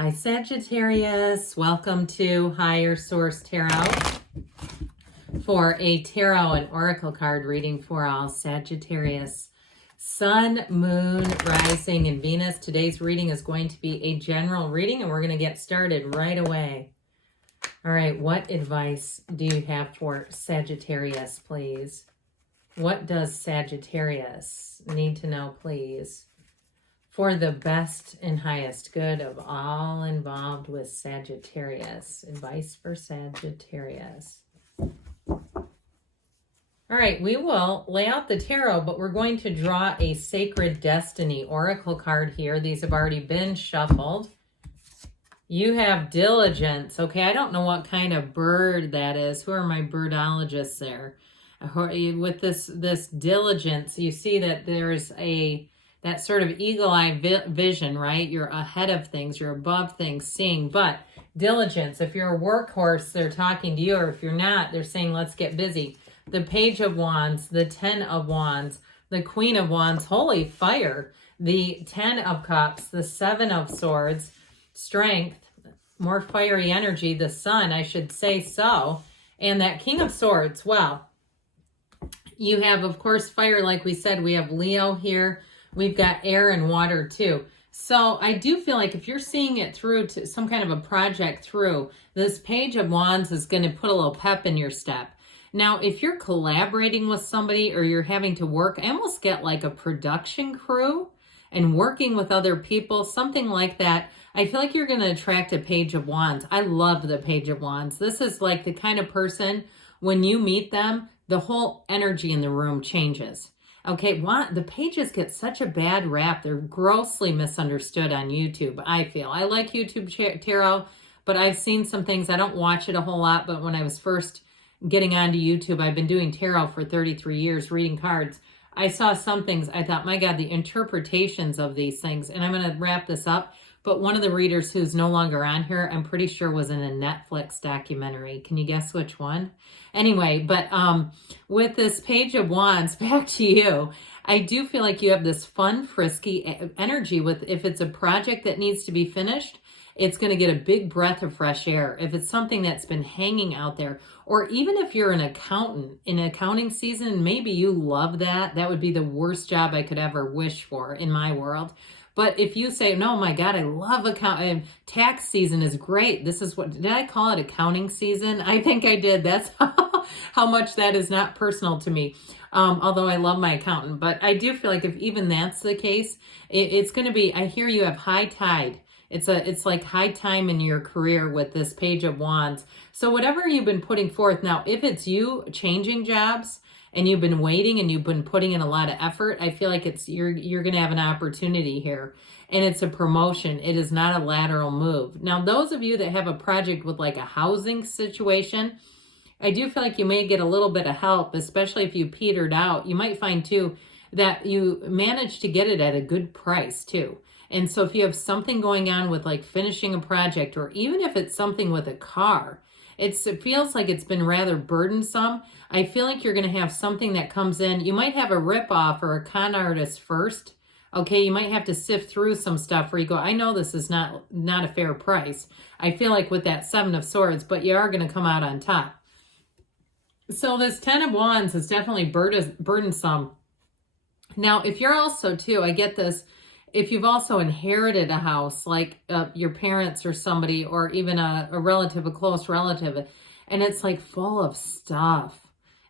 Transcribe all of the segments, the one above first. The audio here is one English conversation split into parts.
Hi Sagittarius, welcome to Higher Source Tarot for a tarot and oracle card reading for all Sagittarius. Sun, Moon, Rising, and Venus. Today's reading is going to be a general reading and we're going to get started right away. All right, what advice do you have for Sagittarius, please? What does Sagittarius need to know, please? For the best and highest good of all involved with Sagittarius. Advice for Sagittarius. All right, we will lay out the tarot, but we're going to draw a Sacred Destiny Oracle card here. These have already been shuffled. You have Diligence. Okay, I don't know what kind of bird that is. Who are my birdologists there? With this Diligence, you see that there's that sort of eagle-eye vision, right? You're ahead of things, you're above things, seeing. But diligence, if you're a workhorse, they're talking to you, or if you're not, they're saying, let's get busy. The Page of Wands, the 10 of Wands, the Queen of Wands, holy fire, the 10 of Cups, the 7 of Swords, Strength, more fiery energy, the Sun, I should say so, and that King of Swords. Well, you have, of course, fire, like we said. We have Leo here. We've got air and water too. So I do feel like if you're seeing it through to some kind of a project through, this Page of Wands is going to put a little pep in your step. Now, if you're collaborating with somebody or you're having to work, I almost get like a production crew and working with other people, something like that. I feel like you're going to attract a Page of Wands. I love the Page of Wands. This is like the kind of person, when you meet them, the whole energy in the room changes. Okay, the pages get such a bad rap. They're grossly misunderstood on YouTube, I feel. I like YouTube tarot, but I've seen some things. I don't watch it a whole lot, but when I was first getting onto YouTube, I've been doing tarot for 33 years, reading cards. I saw some things. I thought, my God, the interpretations of these things. And I'm going to wrap this up. But one of the readers who's no longer on here, I'm pretty sure was in a Netflix documentary. Can you guess which one? Anyway, but with this Page of Wands, back to you, I do feel like you have this fun, frisky energy with, if it's a project that needs to be finished, it's going to get a big breath of fresh air. If it's something that's been hanging out there, or even if you're an accountant in accounting season, maybe you love that. That would be the worst job I could ever wish for in my world. But if you say, no, my God, I love accounting, tax season is great. This is what, did I call it accounting season? I think I did. That's how much that is not personal to me. Although I love my accountant. But I do feel like if even that's the case, it's going to be, I hear you have high tide. It's like high time in your career with this Page of Wands. So whatever you've been putting forth now, if it's you changing jobs, and you've been waiting and you've been putting in a lot of effort, I feel like you're going to have an opportunity here. And it's a promotion. It is not a lateral move. Now, those of you that have a project with like a housing situation, I do feel like you may get a little bit of help, especially if you petered out. You might find too that you managed to get it at a good price too. And so if you have something going on with like finishing a project, or even if it's something with a car, it feels like it's been rather burdensome. I feel like you're going to have something that comes in. You might have a ripoff or a con artist first. Okay, you might have to sift through some stuff where you go, I know this is not a fair price. I feel like with that 7 of Swords, but you are going to come out on top. So this 10 of Wands is definitely burdensome. Now, if you're also too, I get this, if you've also inherited a house, like your parents or somebody, or even a relative, a close relative, and it's like full of stuff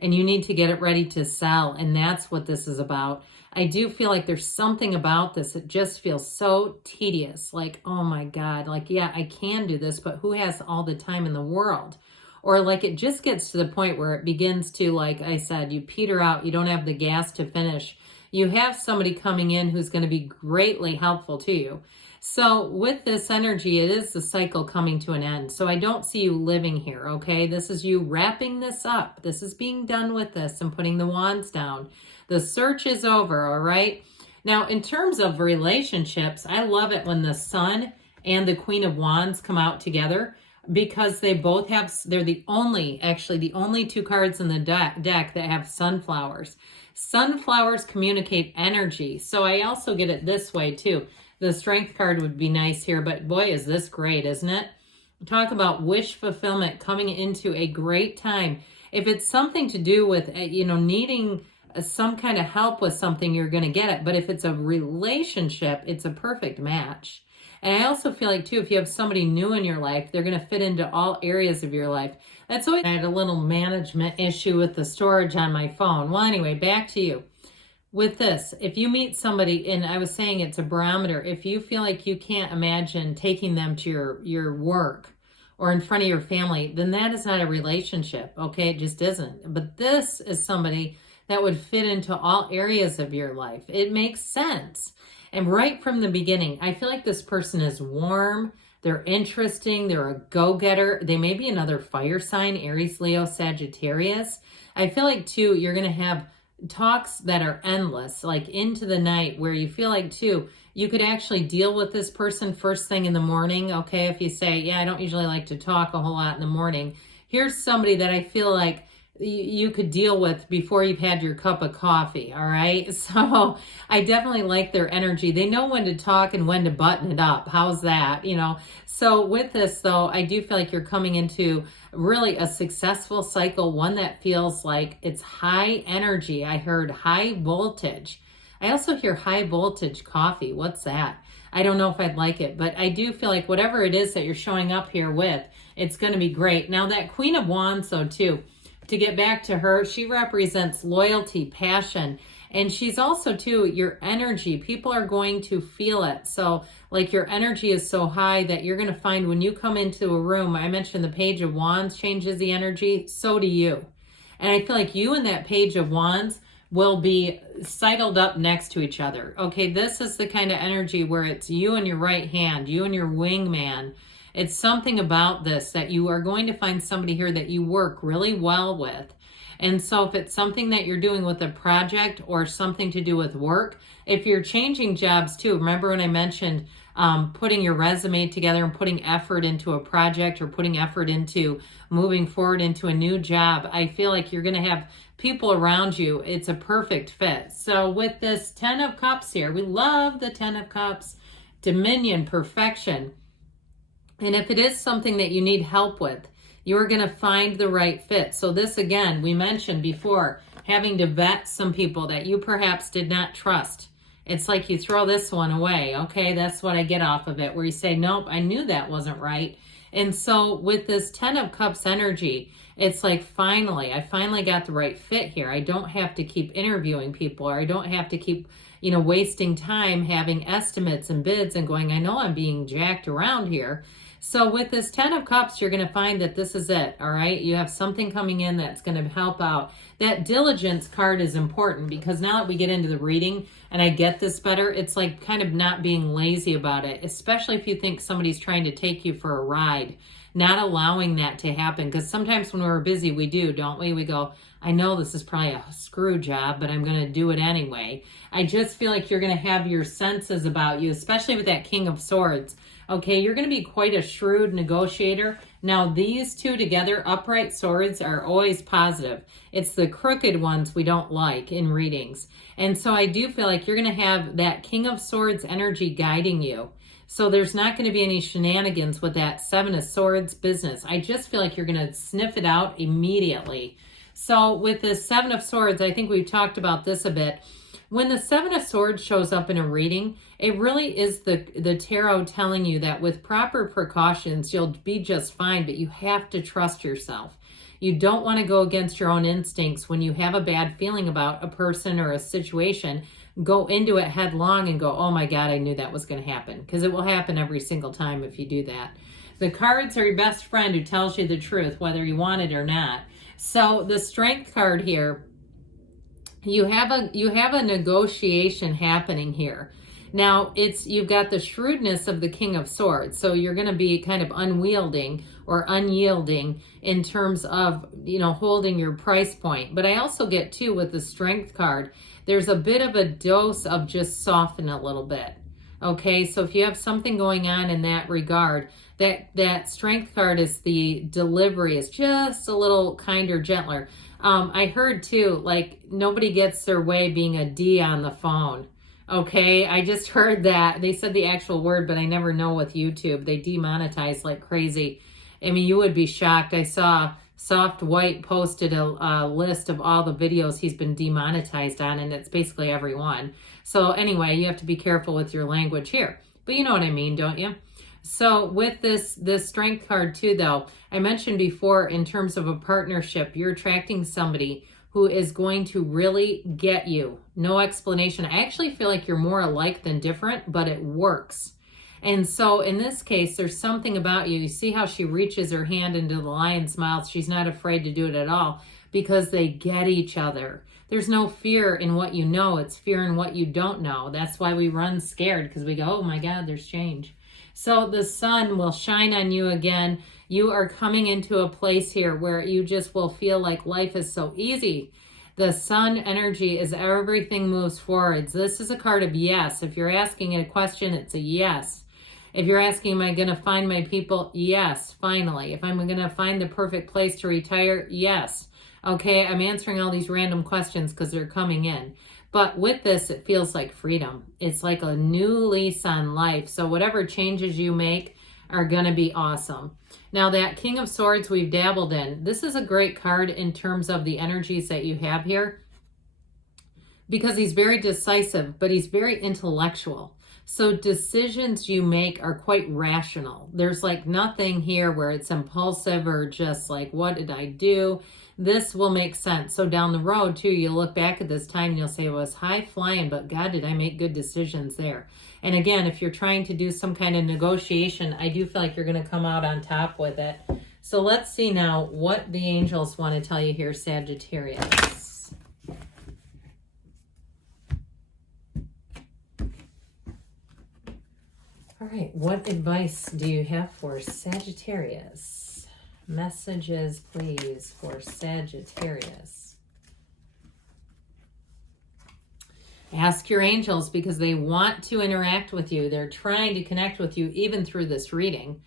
and you need to get it ready to sell. And that's what this is about. I do feel like there's something about this that just feels so tedious. Like, oh my God, like, yeah, I can do this, but who has all the time in the world? Or like it just gets to the point where it begins to, like I said, you peter out, you don't have the gas to finish. You have somebody coming in who's going to be greatly helpful to you. So with this energy, it is the cycle coming to an end. So I don't see you living here, okay? This is you wrapping this up. This is being done with this and putting the wands down. The search is over, all right? Now, in terms of relationships, I love it when the Sun and the Queen of Wands come out together, because they both have, they're the only two cards in the deck that have sunflowers. Sunflowers communicate energy. So I also get it this way too. The Strength card would be nice here, but boy, is this great, isn't it? Talk about wish fulfillment, coming into a great time. If it's something to do with, needing some kind of help with something, you're going to get it. But if it's a relationship, it's a perfect match. And I also feel like, too, if you have somebody new in your life, they're going to fit into all areas of your life. That's always, I had a little management issue with the storage on my phone. Well, anyway, back to you. With this, if you meet somebody, and I was saying it's a barometer, if you feel like you can't imagine taking them to your work or in front of your family, then that is not a relationship, okay? It just isn't. But this is somebody that would fit into all areas of your life. It makes sense. And right from the beginning, I feel like this person is warm, they're interesting, they're a go-getter. They may be another fire sign, Aries, Leo, Sagittarius. I feel like, too, you're going to have talks that are endless, like into the night, where you feel like, too, you could actually deal with this person first thing in the morning, okay? If you say, yeah, I don't usually like to talk a whole lot in the morning. Here's somebody that I feel like you could deal with before you've had your cup of coffee, all right? So I definitely like their energy. They know when to talk and when to button it up. How's that, So with this, though, I do feel like you're coming into really a successful cycle, one that feels like it's high energy. I heard high voltage. I also hear high voltage coffee. What's that? I don't know if I'd like it, but I do feel like whatever it is that you're showing up here with, it's going to be great. Now, that Queen of Wands, though, too, to get back to her, she represents loyalty, passion, and she's also, too, your energy. People are going to feel it. So, like, your energy is so high that you're going to find when you come into a room, I mentioned the Page of Wands changes the energy, so do you. And I feel like you and that Page of Wands will be sidled up next to each other. Okay, this is the kind of energy where it's you and your right hand, you and your wingman. It's something about this that you are going to find somebody here that you work really well with. And so if it's something that you're doing with a project or something to do with work, if you're changing jobs too, remember when I mentioned putting your resume together and putting effort into a project or putting effort into moving forward into a new job, I feel like you're going to have people around you. It's a perfect fit. So with this 10 of Cups here, we love the 10 of Cups, dominion, perfection. And if it is something that you need help with, you're going to find the right fit. So this, again, we mentioned before, having to vet some people that you perhaps did not trust. It's like you throw this one away. Okay, that's what I get off of it, where you say, nope, I knew that wasn't right. And so with this 10 of Cups energy, it's like, I finally got the right fit here. I don't have to keep interviewing people, or I don't have to keep, wasting time having estimates and bids and going, I know I'm being jacked around here. So with this 10 of Cups, you're going to find that this is it, all right? You have something coming in that's going to help out. That diligence card is important, because now that we get into the reading and I get this better, it's like kind of not being lazy about it, especially if you think somebody's trying to take you for a ride, not allowing that to happen. Because sometimes when we're busy, we do, don't we? We go, I know this is probably a screw job, but I'm going to do it anyway. I just feel like you're going to have your senses about you, especially with that King of Swords. Okay, you're going to be quite a shrewd negotiator. Now, these two together, upright swords, are always positive. It's the crooked ones we don't like in readings. And so I do feel like you're going to have that King of Swords energy guiding you. So there's not going to be any shenanigans with that Seven of Swords business. I just feel like you're going to sniff it out immediately. So with this Seven of Swords, I think we've talked about this a bit. When the Seven of Swords shows up in a reading, it really is the tarot telling you that with proper precautions, you'll be just fine, but you have to trust yourself. You don't want to go against your own instincts when you have a bad feeling about a person or a situation. Go into it headlong and go, oh my God, I knew that was going to happen, because it will happen every single time if you do that. The cards are your best friend who tells you the truth, whether you want it or not. So the Strength card here, you have a negotiation happening here. Now, you've got the shrewdness of the King of Swords, so you're going to be kind of unyielding in terms of, holding your price point. But I also get, too, with the Strength card, there's a bit of a dose of just soften a little bit. Okay, so if you have something going on in that regard, that Strength card is the delivery is just a little kinder, gentler. I heard too, like, nobody gets their way being a D on the phone. Okay, I just heard that. They said the actual word, but I never know with YouTube. They demonetize like crazy. I mean, you would be shocked. I saw Soft White posted a list of all the videos he's been demonetized on, and it's basically every one. So anyway, you have to be careful with your language here. But you know what I mean, don't you? So with this strength card too, though, I mentioned before in terms of a partnership, you're attracting somebody who is going to really get you. No explanation. I actually feel like you're more alike than different, but it works. And so in this case, there's something about you. You see how she reaches her hand into the lion's mouth. She's not afraid to do it at all because they get each other. There's no fear in what you know. It's fear in what you don't know. That's why we run scared, because we go, oh my God, there's change. So the sun will shine on you again. You are coming into a place here where you just will feel like life is so easy. The sun energy is everything moves forwards. This is a card of yes. If you're asking a question, it's a yes. If you're asking, am I going to find my people? Yes, finally. If I'm going to find the perfect place to retire? Yes. Okay, I'm answering all these random questions because they're coming in. But with this, it feels like freedom. It's like a new lease on life. So whatever changes you make are going to be awesome. Now that King of Swords we've dabbled in, this is a great card in terms of the energies that you have here, because he's very decisive, but he's very intellectual. So decisions you make are quite rational. There's like nothing here where it's impulsive or just like, what did I do? This will make sense. So down the road too, you'll look back at this time and you'll say, it was high flying, but God, did I make good decisions there? And again, if you're trying to do some kind of negotiation, I do feel like you're going to come out on top with it. So let's see now what the angels want to tell you here, Sagittarius. All right, what advice do you have for Sagittarius? Messages, please, for Sagittarius. Ask your angels because they want to interact with you. They're trying to connect with you even through this reading.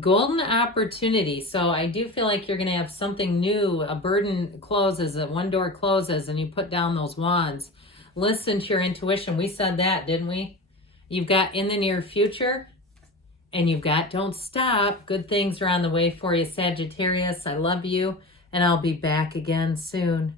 Golden opportunity. So I do feel like you're going to have something new. A burden closes, one door closes, and you put down those wands. Listen to your intuition. We said that, didn't we? You've got in the near future, and you've got don't stop. Good things are on the way for you, Sagittarius. I love you, and I'll be back again soon.